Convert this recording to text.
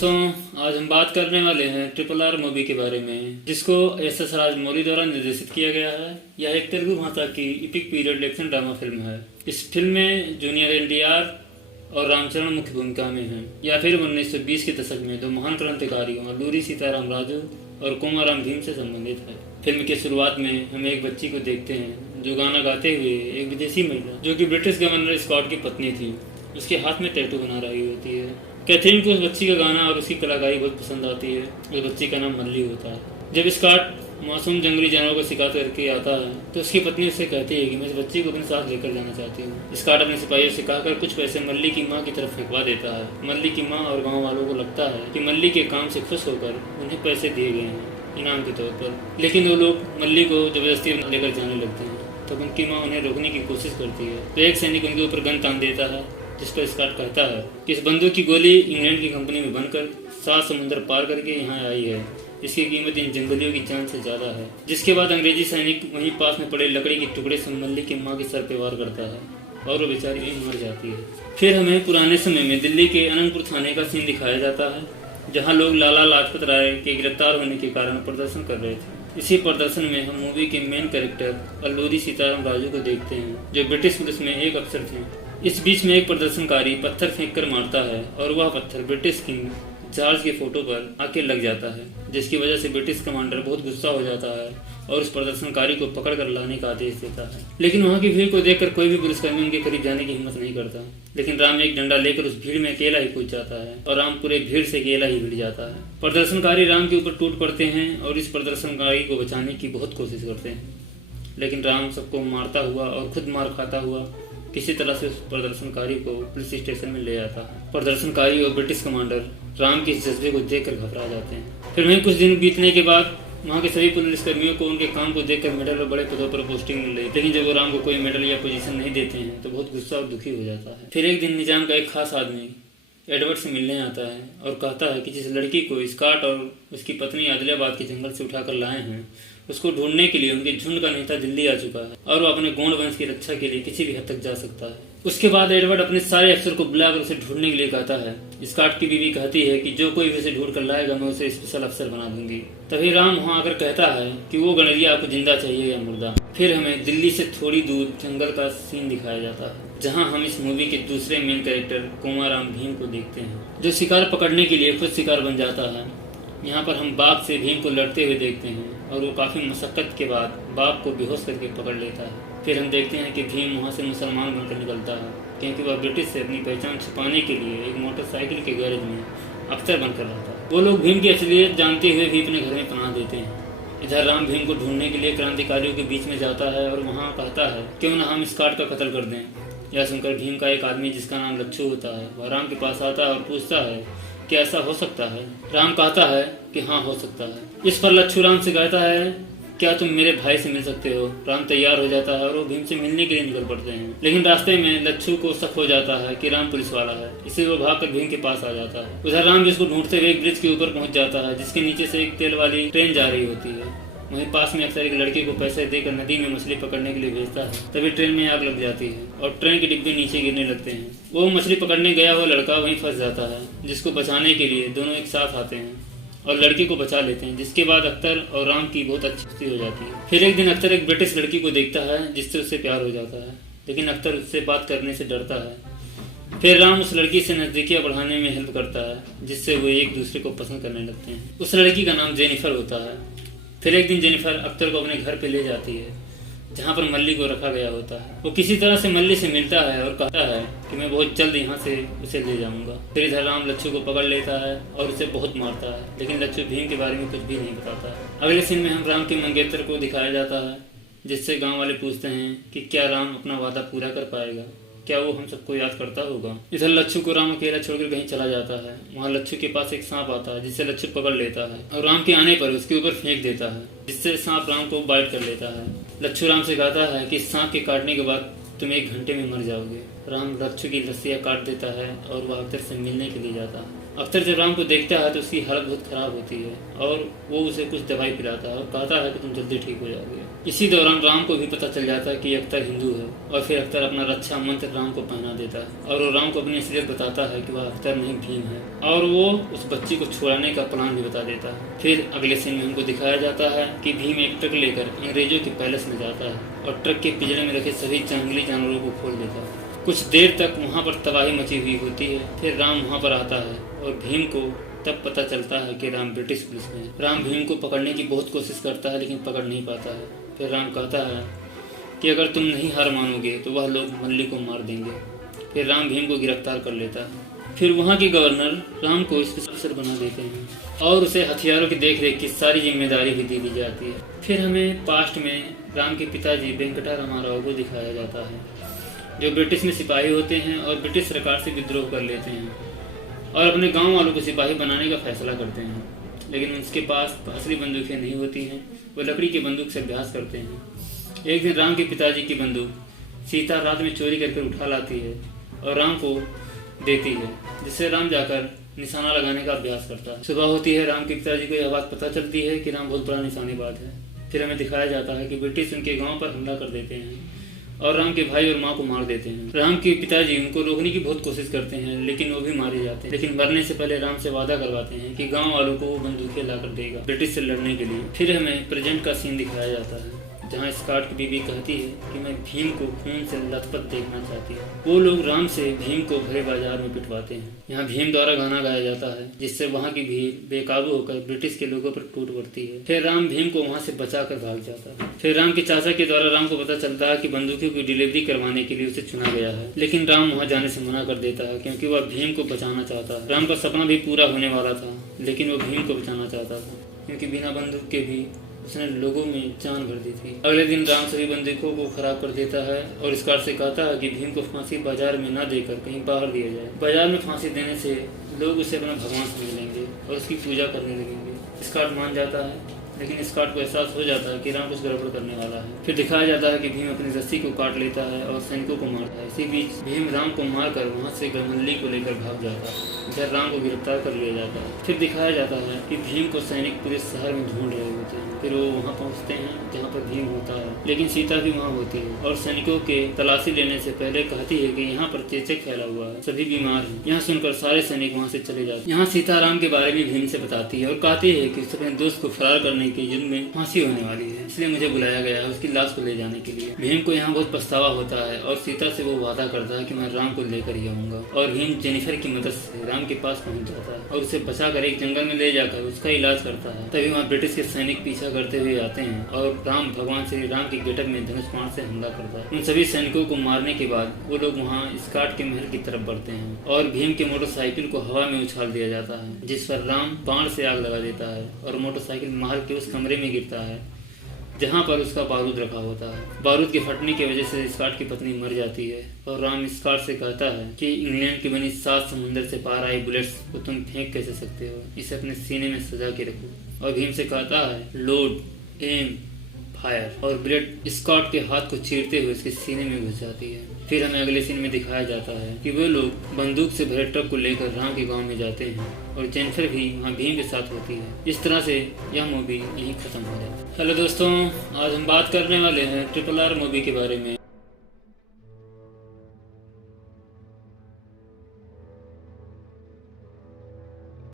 दोस्तों, आज हम बात करने वाले हैं RRR मूवी के बारे में, जिसको एस.एस. राजमौली द्वारा निर्देशित किया गया है। यह एक तेलुगु भाषा की EPIC period action drama film है। इस फिल्म में जूनियर एनटीआर और रामचरण मुख्य भूमिका में हैं। यह फिल्म 1920 के दशक में दो महान क्रांतिकारियों अल्लूरी सीताराम राजू और कोमाराम भीम से संबंधित है। फिल्म की शुरुआत में हम एक बच्ची को देखते हैं जो गाना गाते हुए एक विदेशी महिला, जो कि ब्रिटिश गवर्नर स्कॉट की पत्नी थी, उसके हाथ में टैटू बना रही होती है। कैथरीन को उस बच्ची का गाना और उसकी कलाकारी बहुत पसंद आती है। उस बच्ची का नाम मल्ली होता है। जब स्कॉट मासूम जंगली जानवरों को शिकार करके आता है तो उसकी पत्नी उससे कहती है कि मैं इस बच्ची को अपने साथ लेकर जाना चाहती हूँ। स्कॉट अपने सिपाहियों से कहकर कुछ पैसे मल्ली की माँ की तरफ फेंकवा देता है। मल्ली की माँ और गाँव वालों को लगता है कि मल्ली के काम से खुश होकर उन्हें पैसे दिए गए हैं इनाम के तौर पर, लेकिन वो लोग मल्ली को जबरदस्ती लेकर जाने लगते हैं। तब उनकी माँ उन्हें रोकने की कोशिश करती है तो एक सैनिक उनके ऊपर गन तान देता है, जिस पर स्कॉट कहता है कि इस बंदूक की गोली इंग्लैंड की कंपनी में बनकर 7 समुद्र पार करके यहाँ आई है। इसकी कीमत इन जंगलियों की जान से ज्यादा है। जिसके बाद अंग्रेजी सैनिक वहीं पास में पड़े लकड़ी के टुकड़े से मल्ली की माँ के सर पे वार करता है और वो बेचारी वहीं मर जाती है। फिर हमें पुराने समय में दिल्ली के अनंतपुर थाने का सीन दिखाया जाता है, जहाँ लोग लाला लाजपत राय के गिरफ्तार होने के कारण प्रदर्शन कर रहे थे। इसी प्रदर्शन में हम मूवी के मेन कैरेक्टर अल्लूरी सीताराम राजू को देखते हैं, जो ब्रिटिश पुलिस में एक अफसर थे। इस बीच में एक प्रदर्शनकारी पत्थर फेंक कर मारता है और वह पत्थर ब्रिटिश किंग जॉर्ज के फोटो पर आके लग जाता है, जिसकी वजह से ब्रिटिश कमांडर बहुत गुस्सा हो जाता है और उस प्रदर्शनकारी को पकड़ कर लाने का आदेश देता है। लेकिन वहाँ की भीड़ को देखकर कोई भी पुलिसकर्मी उनके करीब जाने की हिम्मत नहीं करता। लेकिन राम एक डंडा लेकर उस भीड़ में अकेला ही कूद जाता है और राम पूरे भीड़ से अकेला ही भिड़ जाता है। प्रदर्शनकारी राम के ऊपर टूट पड़ते हैं और इस प्रदर्शनकारी को बचाने की बहुत कोशिश करते हैं, लेकिन राम सबको मारता हुआ और खुद मार खाता हुआ किसी तरह से उस प्रदर्शनकारी को पुलिस स्टेशन में ले आता है। प्रदर्शनकारी और ब्रिटिश कमांडर राम के इस जज्बे को देखकर घबरा जाते हैं। फिर वहीं कुछ दिन बीतने के बाद वहाँ के सभी पुलिसकर्मियों को उनके काम को देखकर मेडल और बड़े पदों पर पोस्टिंग मिल रही, लेकिन जब वो राम को कोई मेडल या पोजीशन नहीं देते हैं तो बहुत गुस्सा और दुखी हो जाता है। फिर एक दिन निजाम का एक खास आदमी एडवर्ड से मिलने आता है और कहता है कि जिस लड़की को स्कॉट और उसकी पत्नी आदिलाबाद के जंगल से उठाकर लाए हैं, उसको ढूंढने के लिए उनके झुंड का नेता दिल्ली आ चुका है और वो अपने गोंड वंश की रक्षा के लिए किसी भी हद तक जा सकता है। उसके बाद एडवर्ड अपने सारे अफसर को बुलाकर उसे ढूंढने के लिए कहता है। स्कॉट की बीवी कहती है कि जो कोई भी उसे ढूंढ कर लाएगा मैं उसे स्पेशल अफसर बना दूंगी। तभी राम वहाँ आकर कहता है कि वो गणरिया आपको जिंदा चाहिए या मुर्दा। फिर हमें दिल्ली से थोड़ी दूर जंगल का सीन दिखाया जाता है, जहाँ हम इस मूवी के दूसरे मेन कैरेक्टर कोमाराम भीम को देखते हैं, जो शिकार पकड़ने के लिए खुद शिकार बन जाता है। यहाँ पर हम बाघ से भीम को लड़ते हुए देखते हैं और वो काफ़ी मशक्कत के बाद बाघ को बेहोश करके पकड़ लेता है। फिर हम देखते हैं कि भीम वहाँ से मुसलमान बनकर निकलता है, क्योंकि वह ब्रिटिश से अपनी पहचान छुपाने के लिए एक मोटरसाइकिल के गैरेज में अफसर बनकर रहता है। वो लोग भीम की असलियत जानते हुए भी अपने घर में पनाह देते हैं। इधर राम भीम को ढूंढने के लिए क्रांतिकारियों के बीच में जाता है और वहाँ कहता है क्यों न हम स्कॉट का कत्ल कर दें। यह सुनकर भीम का एक आदमी जिसका नाम लच्छू होता है वह राम के पास आता है और पूछता है कि ऐसा हो सकता है। राम कहता है कि हाँ हो सकता है। इस पर लच्छू राम से कहता है क्या तुम मेरे भाई से मिल सकते हो। राम तैयार हो जाता है और वो भीम से मिलने के लिए निकल पड़ते हैं, लेकिन रास्ते में लच्छू को शक हो जाता है कि राम पुलिस वाला है, इसलिए वो भागकर भीम के पास आ जाता है। उधर राम जिसको ढूंढते हुए एक ब्रिज के ऊपर पहुंच जाता है, जिसके नीचे से एक तेल वाली ट्रेन जा रही होती है। वहीं पास में अक्सर एक लड़के को पैसे देकर नदी में मछली पकड़ने के लिए भेजता है। तभी ट्रेन में आग लग जाती है और ट्रेन के डिब्बे नीचे गिरने लगते हैं। वो मछली पकड़ने गया हुआ लड़का वहीं फंस जाता है, जिसको बचाने के लिए दोनों एक साथ आते हैं और लड़की को बचा लेते हैं। जिसके बाद अख्तर और राम की बहुत अच्छी दोस्ती हो जाती है। फिर एक दिन अख्तर एक ब्रिटिश लड़की को देखता है जिससे उससे प्यार हो जाता है, लेकिन अख्तर उससे बात करने से डरता है। फिर राम उस लड़की से नजदीकियां बढ़ाने में हेल्प करता है, जिससे वो एक दूसरे को पसंद करने लगते हैं। उस लड़की का नाम जेनिफर होता है। फिर एक दिन जेनिफर अख्तर को अपने घर पे ले जाती है, जहाँ पर मल्ली को रखा गया होता है। वो किसी तरह से मल्ली से मिलता है और कहता है कि मैं बहुत जल्द यहाँ से उसे ले जाऊँगा। फिर इधर राम लच्छू को पकड़ लेता है और उसे बहुत मारता है, लेकिन लच्छू भीम के बारे में कुछ भी नहीं बताता है। अगले सीन में हम राम के मंगेतर को दिखाया जाता है, जिससे गाँव वाले पूछते हैं कि क्या राम अपना वादा पूरा कर पाएगा, क्या वो हम सबको याद करता होगा। इधर लच्छू को राम अकेला छोड़कर कहीं चला जाता है। वहाँ लच्छू के पास एक सांप आता है, जिससे लच्छू पकड़ लेता है और राम के आने पर उसके ऊपर फेंक देता है, जिससे सांप राम को बाइट कर लेता है। लच्छू राम से कहता है कि इस सांप के काटने के बाद तुम 1 घंटे में मर जाओगे। राम लच्छू की रस्सियाँ काट देता है और वह अख्तर से मिलने के लिए जाता है। अख्तर जब राम को देखता है तो उसकी हालत बहुत ख़राब होती है और वो उसे कुछ दवाई पिलाता है और कहता है कि तुम जल्दी ठीक हो जाओगे। इसी दौरान राम को भी पता चल जाता है कि अख्तर हिंदू है और फिर अख्तर अपना रक्षा मंत्र राम को पहना देता है और वो राम को अपनी असलियत बताता है कि वह अख्तर नहीं भीम है और वो उस बच्ची को छुड़ाने का प्लान भी बता देता है। फिर अगले सीन में हमको दिखाया जाता है कि भीम एक ट्रक लेकर अंग्रेजों के पैलेस में जाता है और ट्रक के पिंजरे में रखे सभी जंगली जानवरों को खोल देता है। कुछ देर तक वहाँ पर तबाही मची हुई होती है। फिर राम वहाँ पर आता है और भीम को तब पता चलता है कि राम ब्रिटिश पुलिस में है। राम भीम को पकड़ने की बहुत कोशिश करता है लेकिन पकड़ नहीं पाता है। फिर राम कहता है कि अगर तुम नहीं हार मानोगे तो वह लोग मल्ली को मार देंगे। फिर राम भीम को गिरफ्तार कर लेता है। फिर वहाँ के गवर्नर राम को स्पेशल अफसर बना देते हैं और उसे हथियारों की देखरेख की सारी जिम्मेदारी भी दे दी जाती है। फिर हमें पास्ट में राम के पिताजी वेंकटा रामाराव को दिखाया जाता है जो ब्रिटिश में सिपाही होते हैं और ब्रिटिश सरकार से विद्रोह कर लेते हैं और अपने गांव वालों को सिपाही बनाने का फैसला करते हैं। लेकिन उसके पास असली बंदूकें नहीं होती हैं, वो लकड़ी की बंदूक से अभ्यास करते हैं। एक दिन राम के पिताजी की बंदूक सीता रात में चोरी करके उठा लाती है और राम को देती है, जिससे राम जाकर निशाना लगाने का अभ्यास करता है। सुबह होती है, राम के पिताजी को यह बात पता चलती है कि राम बहुत बड़ा निशानेबाज है। फिर हमें दिखाया जाता है कि ब्रिटिश उनके गाँव पर हमला कर देते हैं और राम के भाई और माँ को मार देते हैं। राम के पिताजी उनको रोकने की बहुत कोशिश करते हैं लेकिन वो भी मारे जाते हैं। लेकिन मरने से पहले राम से वादा करवाते हैं कि गांव वालों को वो बंदूकें लाकर देगा ब्रिटिश से लड़ने के लिए। फिर हमें प्रेजेंट का सीन दिखाया जाता है जहाँ स्कॉट की बीवी कहती है कि मैं भीम को खून से लथपथ देखना चाहती हूँ। वो लोग राम से भीम को भरे बाजार में पिटवाते हैं। यहाँ भीम द्वारा गाना गाया जाता है जिससे वहाँ की भीड़ बेकाबू होकर ब्रिटिश के लोगों पर टूट पड़ती है। फिर राम भीम को वहाँ से बचाकर भाग जाता है। फिर राम के चाचा के द्वारा राम को पता चलता है कि बंदूकों की डिलीवरी करवाने के लिए उसे चुना गया है, लेकिन राम वहाँ जाने से मना कर देता है क्योंकि वह भीम को बचाना चाहता है। राम का सपना भी पूरा होने वाला था लेकिन वो भीम को बचाना चाहता था क्योंकि बिना बंदूक के भी उसने लोगों में जान भर दी थी। अगले दिन राम सभी बंदूकों को खराब कर देता है और स्कॉट से कहता है कि भीम को फांसी बाजार में न देकर कहीं बाहर दिया जाए। बाजार में फांसी देने से लोग उसे अपना भगवान समझ लेंगे और उसकी पूजा करने लगेंगे। स्कॉट मान जाता है लेकिन स्कॉट को एहसास हो जाता है कि राम कुछ गड़बड़ करने वाला है। फिर दिखाया जाता है कि भीम अपनी रस्सी को काट लेता है और सैनिकों को मारता है। इसी बीच भीम राम को मारकर वहां से गमल्ली को लेकर भाग जाता है जब राम को गिरफ्तार कर लिया जाता है। फिर दिखाया जाता है कि भीम को सैनिक पूरे शहर में ढूंढ रहे होते हैं। फिर वो वहाँ पहुँचते हैं जहाँ पर भीम होता है लेकिन सीता भी वहाँ होती है और सैनिकों के तलाशी लेने से पहले कहती है कि यहाँ पर चेचक फैला हुआ है, सभी बीमार हैं। यहाँ सुनकर सारे सैनिक वहाँ से चले जाते हैं। यहाँ सीता राम के बारे में भीम से बताती है और कहती है कि अपने दोस्त को फरार करने के जुर्म में फांसी होने वाली है, इसलिए मुझे बुलाया गया है उसकी लाश को ले जाने के लिए। भीम को यहाँ बहुत पछतावा होता है और सीता से वो वादा करता है कि मैं राम को लेकर ही आऊंगा और भीम जेनिफर की मदद से राम के पास पहुँच जाता है और उसे बचाकर एक जंगल में ले जाकर उसका इलाज करता है। तभी वहाँ ब्रिटिश के सैनिक पीछा करते हुए आते हैं और राम भगवान श्री राम के गेटअप में धनुष बाण से हमला करता है। उन सभी सैनिकों को मारने के बाद वो लोग वहाँ स्कॉट के महल की तरफ बढ़ते हैं और भीम के मोटरसाइकिल को हवा में उछाल दिया जाता है जिस पर राम बाण से आग लगा देता है और मोटरसाइकिल महल के उस कमरे में गिरता है जहाँ पर उसका बारूद रखा होता है। बारूद के फटने की वजह से स्कॉट की पत्नी मर जाती है और राम स्कॉट से कहता है कि इंग्लैंड की बनी 7 समुंदर से पार आई बुलेट्स को तुम फेंक कैसे सकते हो, इसे अपने सीने में सजा के रखो। और भीम से कहता है लोड एम फायर और बुलेट स्कॉट के हाथ को चीरते हुए उसके सीने में घुस जाती है। फिर हमें अगले सीन में दिखाया जाता है कि वो लोग बंदूक से भरे ट्रक को लेकर राम के गांव में जाते हैं और जेनिफर भी वहाँ भीम के साथ होती है। इस तरह से यह मूवी यहीं खत्म हो जाती है। हेलो दोस्तों, आज हम बात करने वाले हैं RRR मूवी के बारे में।